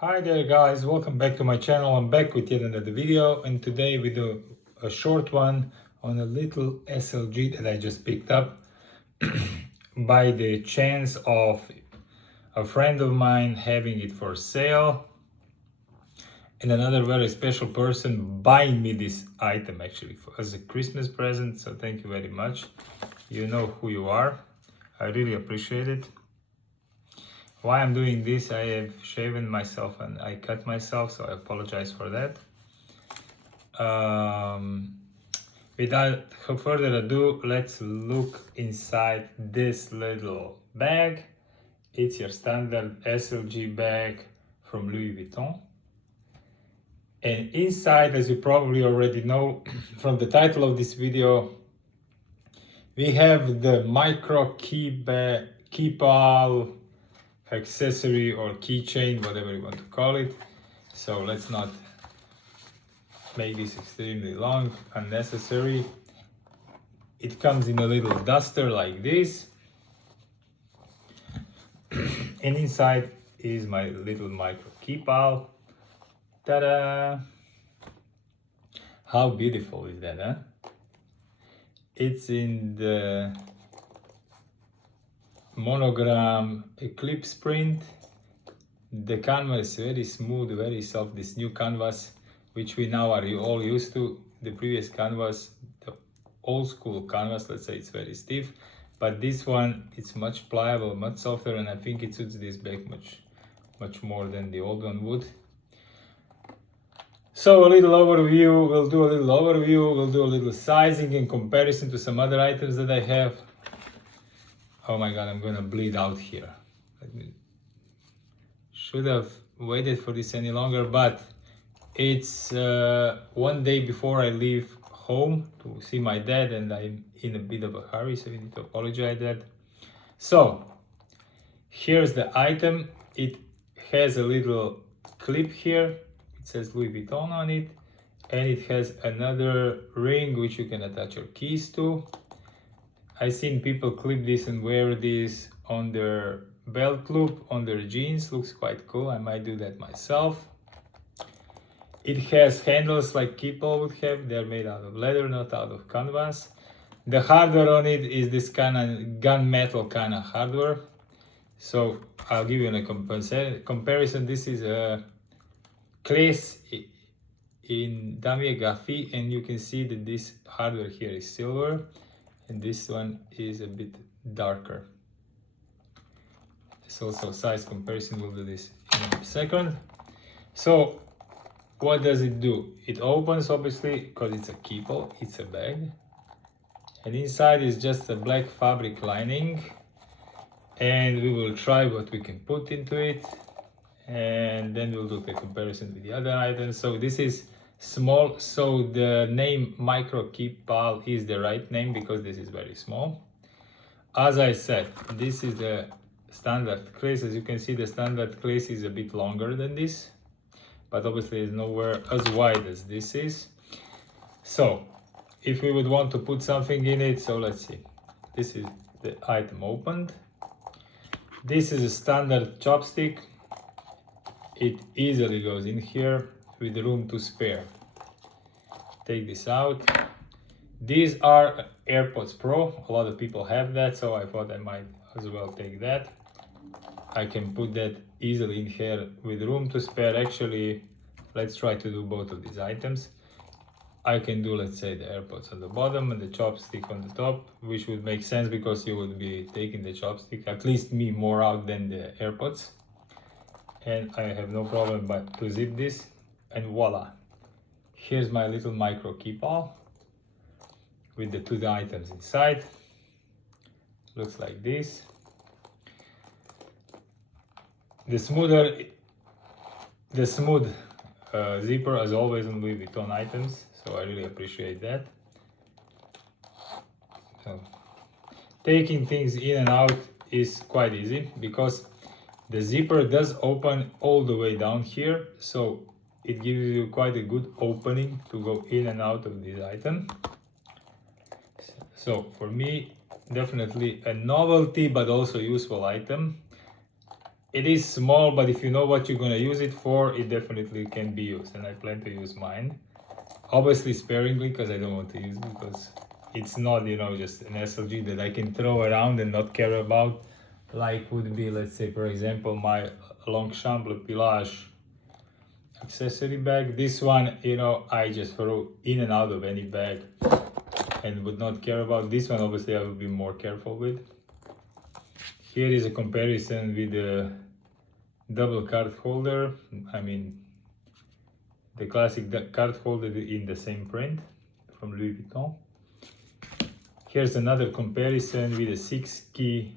Hi there guys, welcome back to my channel. I'm back with yet another video, and today we do a short one on a little SLG that I just picked up by the chance of a friend of mine having it for sale and another very special person buying me this item actually as a Christmas present. So thank you very much. You know who you are. I really appreciate it. Why I'm doing this, I have shaven myself and I cut myself, so I apologize for that. Without further ado, let's look inside this little bag. It's your standard SLG bag from Louis Vuitton. And inside, as you probably already know from the title of this video, we have the Micro Keeepall accessory or keychain, whatever you want to call it. So let's not make this extremely long, unnecessary. It comes in a little duster like this, and inside is my little Micro Keeepall. Ta-da! How beautiful is that, huh? It's in the monogram eclipse print. The canvas very smooth, very soft. This new canvas, which we now are all used to. The previous canvas, the old school canvas, let's say, it's very stiff, but this one, it's much pliable, much softer, and I think it suits this bag much more than the old one would. So a little overview, we'll do a little sizing in comparison to some other items that I have. Oh my god, I'm gonna bleed out here. Should have waited for this any longer, but it's one day before I leave home to see my dad, and I'm in a bit of a hurry, so we need to apologize that. So here's the item. It has a little clip here. It says Louis Vuitton on it, and it has another ring which you can attach your keys to. I've seen people clip this and wear this on their belt loop, on their jeans. Looks quite cool. I might do that myself. It has handles like Keeepall would have. They're made out of leather, not out of canvas. The hardware on it is this kind of gunmetal kind of hardware. So I'll give you a comparison. This is a Clace in damier graphite, and you can see that this hardware here is silver, and this one is a bit darker. It's also size comparison. We'll do this in a second. So what does it do? It opens, obviously, because it's a Keeepall, it's a bag, and inside is just a black fabric lining, and we will try what we can put into it, and then we'll do the comparison with the other items. So this is small, so the name Micro Keeepall is the right name because this is very small. As I said, this is the standard Clace. As you can see, the standard Clace is a bit longer than this, but obviously it's nowhere as wide as this is. So if we would want to put something in it, so let's see, this is the item opened. This is a standard chopstick. It easily goes in here with room to spare. Take this out. These are AirPods Pro. A lot of people have that, so I thought I might as well take that. I can put that easily in here with room to spare. Actually, let's try to do both of these items. I can do, let's say, the AirPods on the bottom and the chopstick on the top, which would make sense because you would be taking the chopstick, at least me, more out than the AirPods. And I have no problem but to zip this, and voila, here's my little Micro Keeepall with the two items inside. Looks like this. The smooth zipper as always on Louis Vuitton items, so I really appreciate that. So taking things in and out is quite easy because the zipper does open all the way down here, so it gives you quite a good opening to go in and out of this item. So for me, definitely a novelty but also useful item. It is small, but if you know what you're gonna use it for, it definitely can be used, and I plan to use mine. Obviously sparingly, because I don't want to use it, because it's not, you know, just an SLG that I can throw around and not care about, like would be, let's say, for example, my Longchamp Le Pillage accessory bag. This one, you know, I just throw in and out of any bag and would not care about. This one, obviously, I will be more careful with. Here is a comparison with the double card holder. I mean, the classic card holder in the same print from Louis Vuitton. Here's another comparison with a 6 key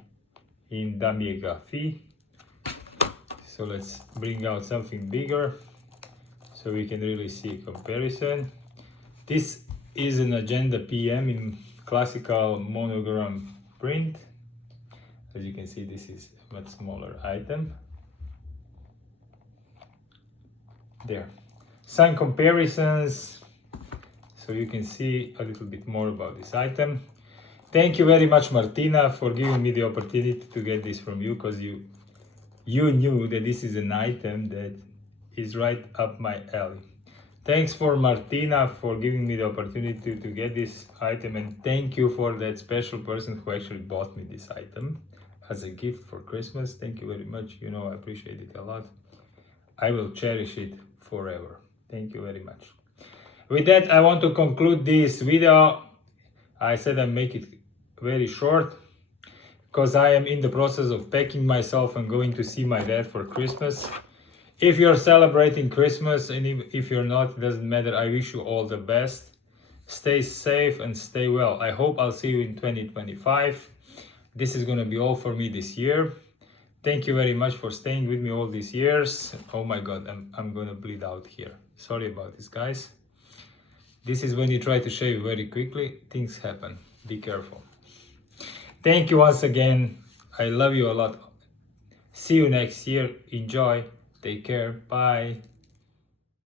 in damier graphie. So let's bring out something bigger so we can really see a comparison. This is an Agenda PM in classical monogram print. As you can see, this is a much smaller item. There. Some comparisons so you can see a little bit more about this item. Thank you very much, Martina, for giving me the opportunity to get this from you, because you knew that this is an item that is right up my alley. Thanks for Martina for giving me the opportunity to get this item, and thank you for that special person who actually bought me this item as a gift for Christmas. Thank you very much. You know, I appreciate it a lot. I will cherish it forever. Thank you very much. With that, I want to conclude this video. I said I make it very short because I am in the process of packing myself and going to see my dad for Christmas. If you're celebrating Christmas, and if you're not, it doesn't matter. I wish you all the best. Stay safe and stay well. I hope I'll see you in 2025. This is gonna be all for me this year. Thank you very much for staying with me all these years. Oh my God, I'm gonna bleed out here. Sorry about this, guys. This is when you try to shave very quickly, things happen. Be careful. Thank you once again. I love you a lot. See you next year. Enjoy. Take care. Bye.